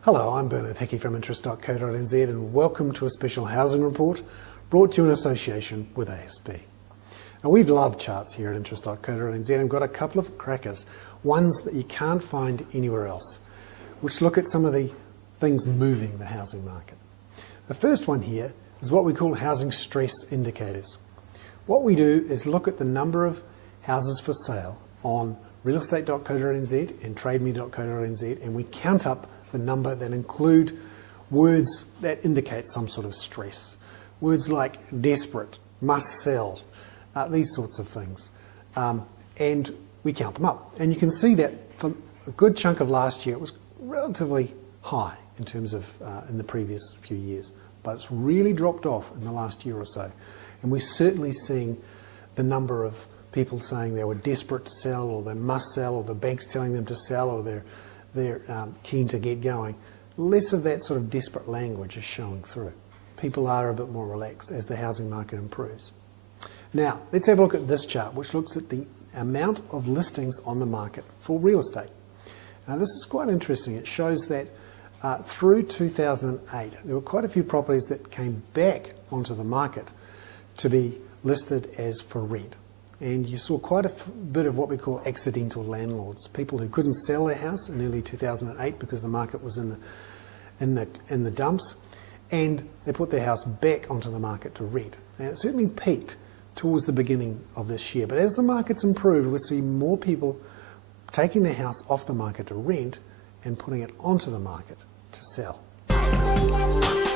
Hello, I'm Bernard Hickey from interest.co.nz and welcome to a special housing report brought to you in association with ASB. Now, we've loved charts here at interest.co.nz and got a couple of crackers, ones that you can't find anywhere else, which look at some of the things moving the housing market. The first one here is what we call housing stress indicators. What we do is look at the number of houses for sale on realestate.co.nz and trademe.co.nz, and we count up the number that include words that indicate some sort of stress. Words like desperate, must sell, these sorts of things. And we count them up. And you can see that for a good chunk of last year, it was relatively high in terms of in the previous few years. But it's really dropped off in the last year or so. And we're certainly seeing the number of people saying they were desperate to sell, or they must sell, or the bank's telling them to sell, or they're keen to get going. Less of that sort of desperate language is showing through. People are a bit more relaxed as the housing market improves. Now, let's have a look at this chart, which looks at the amount of listings on the market for real estate. Now, this is quite interesting. It shows that through 2008, there were quite a few properties that came back onto the market to be listed as for rent. And you saw quite a bit of what we call accidental landlords, people who couldn't sell their house in early 2008 because the market was in the dumps, and they put their house back onto the market to rent. And it certainly peaked towards the beginning of this year. But as the market's improved, we'll see more people taking their house off the market to rent and putting it onto the market to sell.